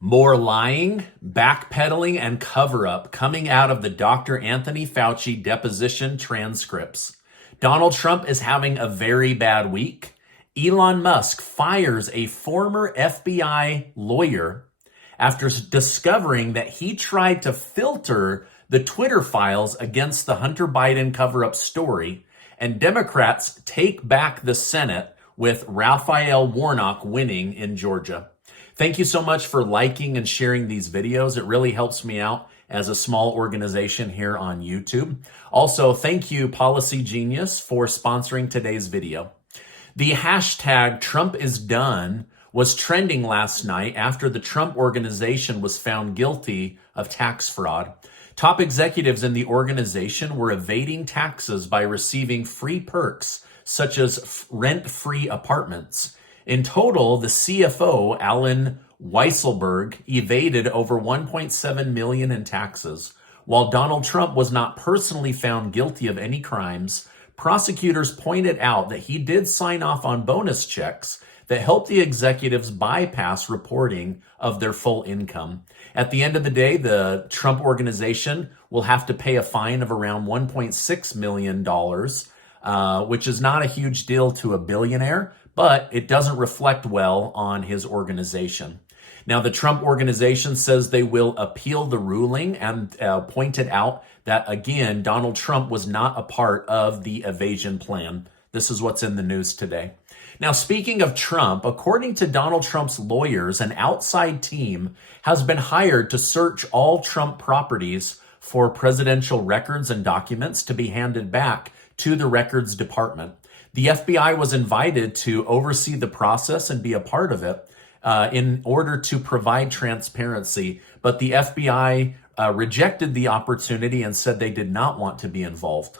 More lying, backpedaling, and cover-up coming out of the Dr. Anthony Fauci deposition transcripts. Donald Trump is having a very bad week. Elon Musk fires a former FBI lawyer after discovering that he tried to filter the Twitter files against the Hunter Biden cover-up story. And Democrats take back the Senate with Raphael Warnock winning in Georgia. Thank you so much for liking and sharing these videos. It really helps me out as a small organization here on YouTube. Also, thank you, Policy Genius, for sponsoring today's video. The hashtag #TrumpIsDone was trending last night after the Trump Organization was found guilty of tax fraud. Top executives in the organization were evading taxes by receiving free perks, such as rent-free apartments. In total, the CFO, Alan Weisselberg, evaded over $1.7 million in taxes. While Donald Trump was not personally found guilty of any crimes, prosecutors pointed out that he did sign off on bonus checks that helped the executives bypass reporting of their full income. At the end of the day, the Trump Organization will have to pay a fine of around $1.6 million, which is not a huge deal to a billionaire, but it doesn't reflect well on his organization. Now, the Trump Organization says they will appeal the ruling and pointed out that, again, Donald Trump was not a part of the evasion plan. This is what's in the news today. Now, speaking of Trump, according to Donald Trump's lawyers, an outside team has been hired to search all Trump properties for presidential records and documents to be handed back to the Records Department. The FBI was invited to oversee the process and be a part of it in order to provide transparency, but the FBI rejected the opportunity and said they did not want to be involved.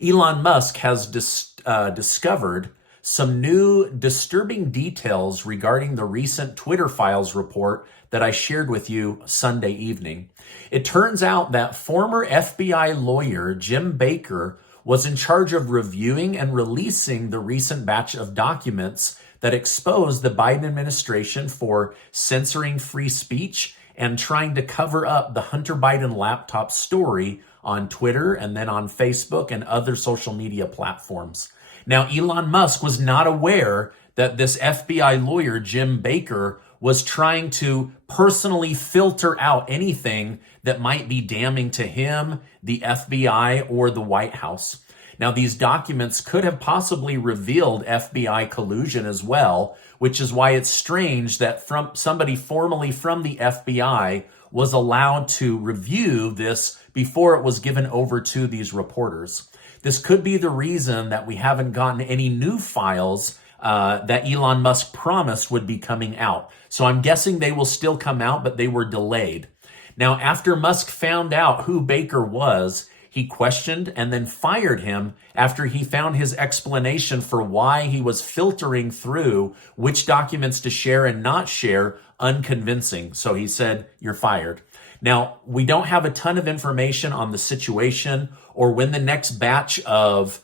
Elon Musk has discovered some new disturbing details regarding the recent Twitter files report that I shared with you Sunday evening. It turns out that former FBI lawyer Jim Baker was in charge of reviewing and releasing the recent batch of documents that exposed the Biden administration for censoring free speech and trying to cover up the Hunter Biden laptop story on Twitter and then on Facebook and other social media platforms. Now, Elon Musk was not aware that this FBI lawyer, Jim Baker, was trying to personally filter out anything that might be damning to him, the FBI, or the White House. Now, these documents could have possibly revealed FBI collusion as well, which is why it's strange that somebody formerly from the FBI was allowed to review this before it was given over to these reporters. This could be the reason that we haven't gotten any new files that Elon Musk promised would be coming out. So I'm guessing they will still come out, but they were delayed. Now, after Musk found out who Baker was, he questioned and then fired him after he found his explanation for why he was filtering through which documents to share and not share unconvincing. So he said, "You're fired." Now, we don't have a ton of information on the situation or when the next batch of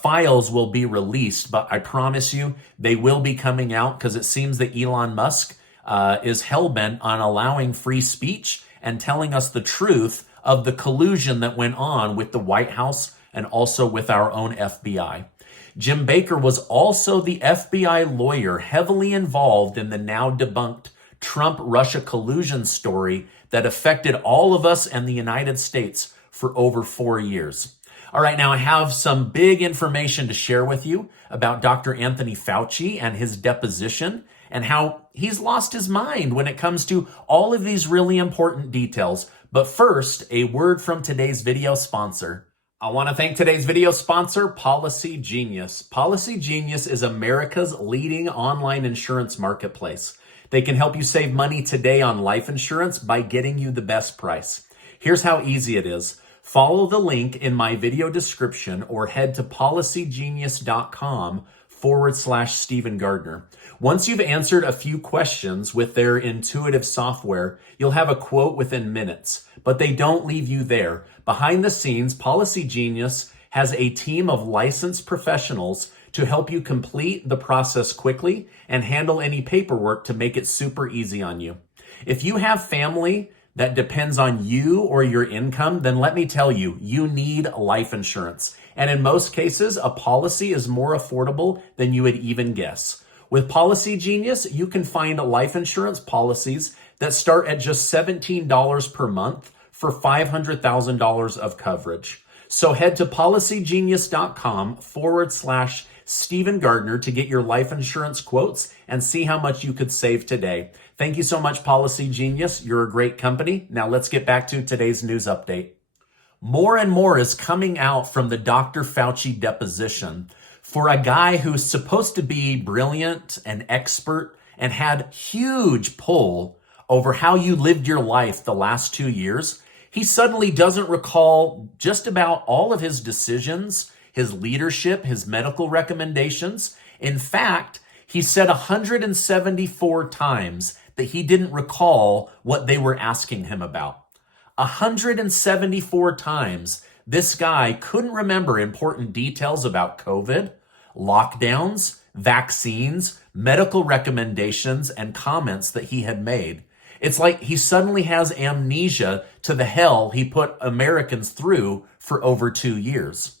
files will be released, but I promise you they will be coming out because it seems that Elon Musk is hell-bent on allowing free speech and telling us the truth of the collusion that went on with the White House and also with our own FBI. Jim Baker was also the FBI lawyer heavily involved in the now debunked Trump-Russia collusion story that affected all of us and the United States for over 4 years. All right, now I have some big information to share with you about Dr. Anthony Fauci and his deposition and how he's lost his mind when it comes to all of these really important details. But first, a word from today's video sponsor. I want to thank today's video sponsor, Policy Genius. Policy Genius is America's leading online insurance marketplace. They can help you save money today on life insurance by getting you the best price. Here's how easy it is. Follow the link in my video description or head to policygenius.com/Stephen Gardner. Once you've answered a few questions with their intuitive software, you'll have a quote within minutes, but they don't leave you there. Behind the scenes, Policy Genius has a team of licensed professionals to help you complete the process quickly and handle any paperwork to make it super easy on you. If you have family that depends on you or your income, then let me tell you, you need life insurance. And in most cases, a policy is more affordable than you would even guess. With Policy Genius, you can find life insurance policies that start at just $17 per month for $500,000 of coverage. So head to policygenius.com/Stephen Gardner to get your life insurance quotes and see how much you could save today. Thank you so much, Policy Genius. You're a great company. Now let's get back to today's news update. More and more is coming out from the Dr. Fauci deposition for a guy who's supposed to be brilliant and expert and had huge pull over how you lived your life the last 2 years. He suddenly doesn't recall just about all of his decisions, his leadership, his medical recommendations. In fact, he said 174 times that he didn't recall what they were asking him about. 174 times this guy couldn't remember important details about COVID, lockdowns, vaccines, medical recommendations, and comments that he had made. It's like he suddenly has amnesia to the hell he put Americans through for over 2 years.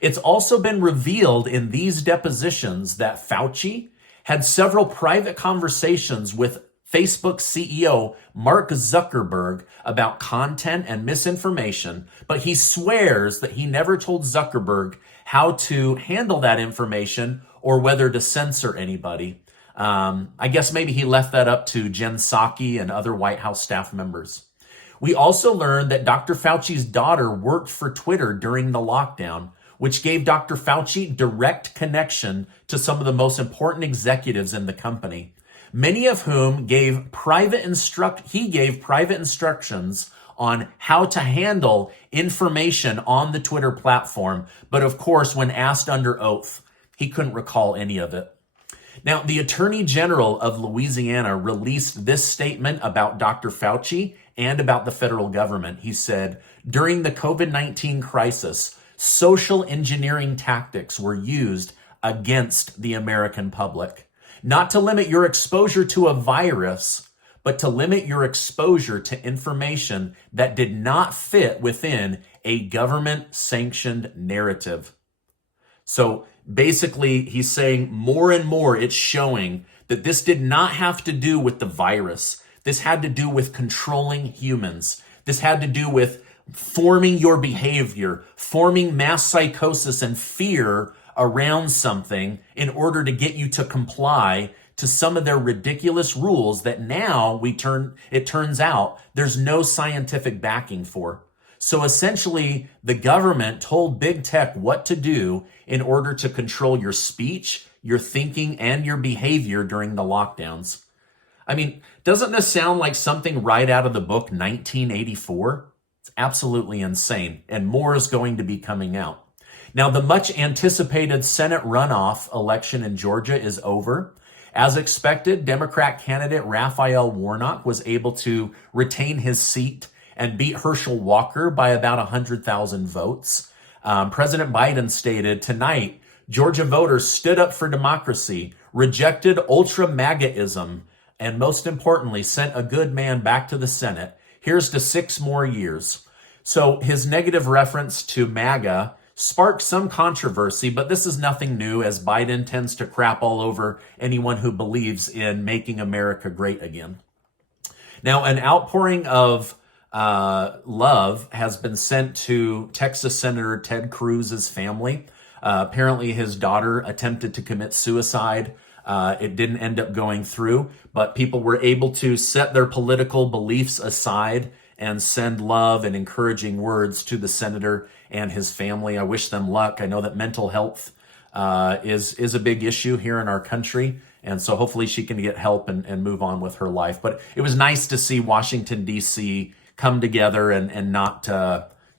It's also been revealed in these depositions that Fauci had several private conversations with Facebook CEO Mark Zuckerberg about content and misinformation, but he swears that he never told Zuckerberg how to handle that information or whether to censor anybody. I guess maybe he left that up to Jen Psaki and other White House staff members. We also learned that Dr. Fauci's daughter worked for Twitter during the lockdown, which gave Dr. Fauci direct connection to some of the most important executives in the company, many of whom he gave private instructions on how to handle information on the Twitter platform. But of course, when asked under oath, he couldn't recall any of it. Now, the Attorney General of Louisiana released this statement about Dr. Fauci and about the federal government. He said, during the COVID-19 crisis, social engineering tactics were used against the American public, not to limit your exposure to a virus, but to limit your exposure to information that did not fit within a government-sanctioned narrative. So basically, he's saying more and more it's showing that this did not have to do with the virus. This had to do with controlling humans. This had to do with forming your behavior, forming mass psychosis and fear around something in order to get you to comply to some of their ridiculous rules that now it turns out there's no scientific backing for. So essentially, the government told big tech what to do in order to control your speech, your thinking, and your behavior during the lockdowns. I mean, doesn't this sound like something right out of the book 1984? It's absolutely insane, and more is going to be coming out. Now, the much anticipated Senate runoff election in Georgia is over. As expected, Democrat candidate Raphael Warnock was able to retain his seat and beat Herschel Walker by about 100,000 votes. President Biden stated tonight, Georgia voters stood up for democracy, rejected ultra-MAGAism, and most importantly, sent a good man back to the Senate. Here's to 6 more years. So his negative reference to MAGA sparked some controversy, but this is nothing new, as Biden tends to crap all over anyone who believes in making America great again. Now, an outpouring of love has been sent to Texas Senator Ted Cruz's family. Apparently his daughter attempted to commit suicide. It didn't end up going through, but people were able to set their political beliefs aside and send love and encouraging words to the senator and his family. I wish them luck. I know that mental health is a big issue here in our country. And so hopefully she can get help and move on with her life. But it was nice to see Washington, D.C. come together and not,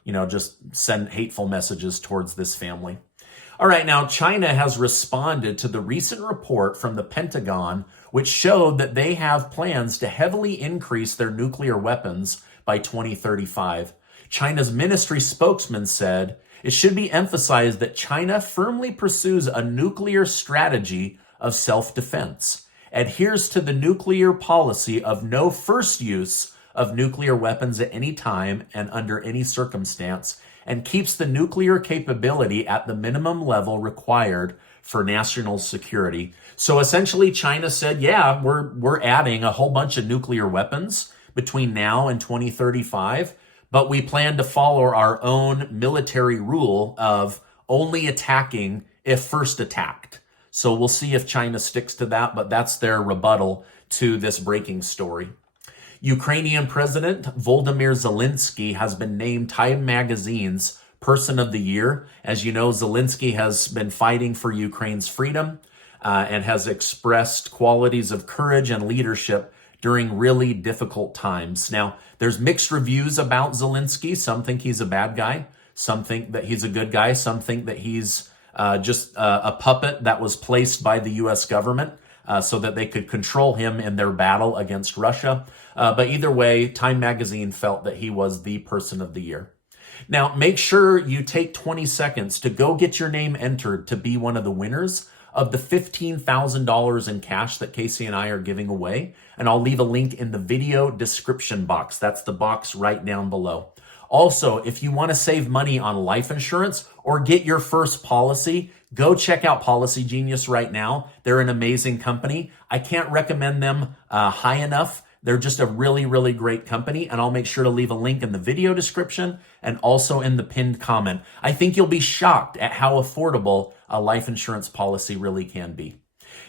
just send hateful messages towards this family. All right, now China has responded to the recent report from the Pentagon, which showed that they have plans to heavily increase their nuclear weapons by 2035. China's ministry spokesman said, it should be emphasized that China firmly pursues a nuclear strategy of self-defense adheres to the nuclear policy of no first use of nuclear weapons at any time and under any circumstance, and keeps the nuclear capability at the minimum level required for national security. So essentially, China said, yeah, we're adding a whole bunch of nuclear weapons between now and 2035, but we plan to follow our own military rule of only attacking if first attacked. So we'll see if China sticks to that, but that's their rebuttal to this breaking story. Ukrainian President Volodymyr Zelensky has been named Time Magazine's Person of the Year. As you know, Zelensky has been fighting for Ukraine's freedom and has expressed qualities of courage and leadership during really difficult times. Now, there's mixed reviews about Zelensky. Some think he's a bad guy. Some think that he's a good guy. Some think that he's just a puppet that was placed by the U.S. government so that they could control him in their battle against Russia. But either way, Time Magazine felt that he was the Person of the Year. Now, make sure you take 20 seconds to go get your name entered to be one of the winners of the $15,000 in cash that Casey and I are giving away. And I'll leave a link in the video description box. That's the box right down below. Also, if you want to save money on life insurance or get your first policy, go check out Policy Genius right now. They're an amazing company. I can't recommend them high enough. They're just a really, really great company, and I'll make sure to leave a link in the video description and also in the pinned comment. I think you'll be shocked at how affordable a life insurance policy really can be.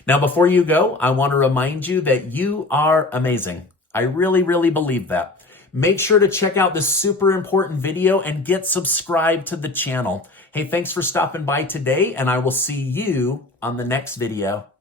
Now, before you go, I want to remind you that you are amazing. I really, really believe that. Make sure to check out this super important video and get subscribed to the channel. Hey, thanks for stopping by today, and I will see you on the next video.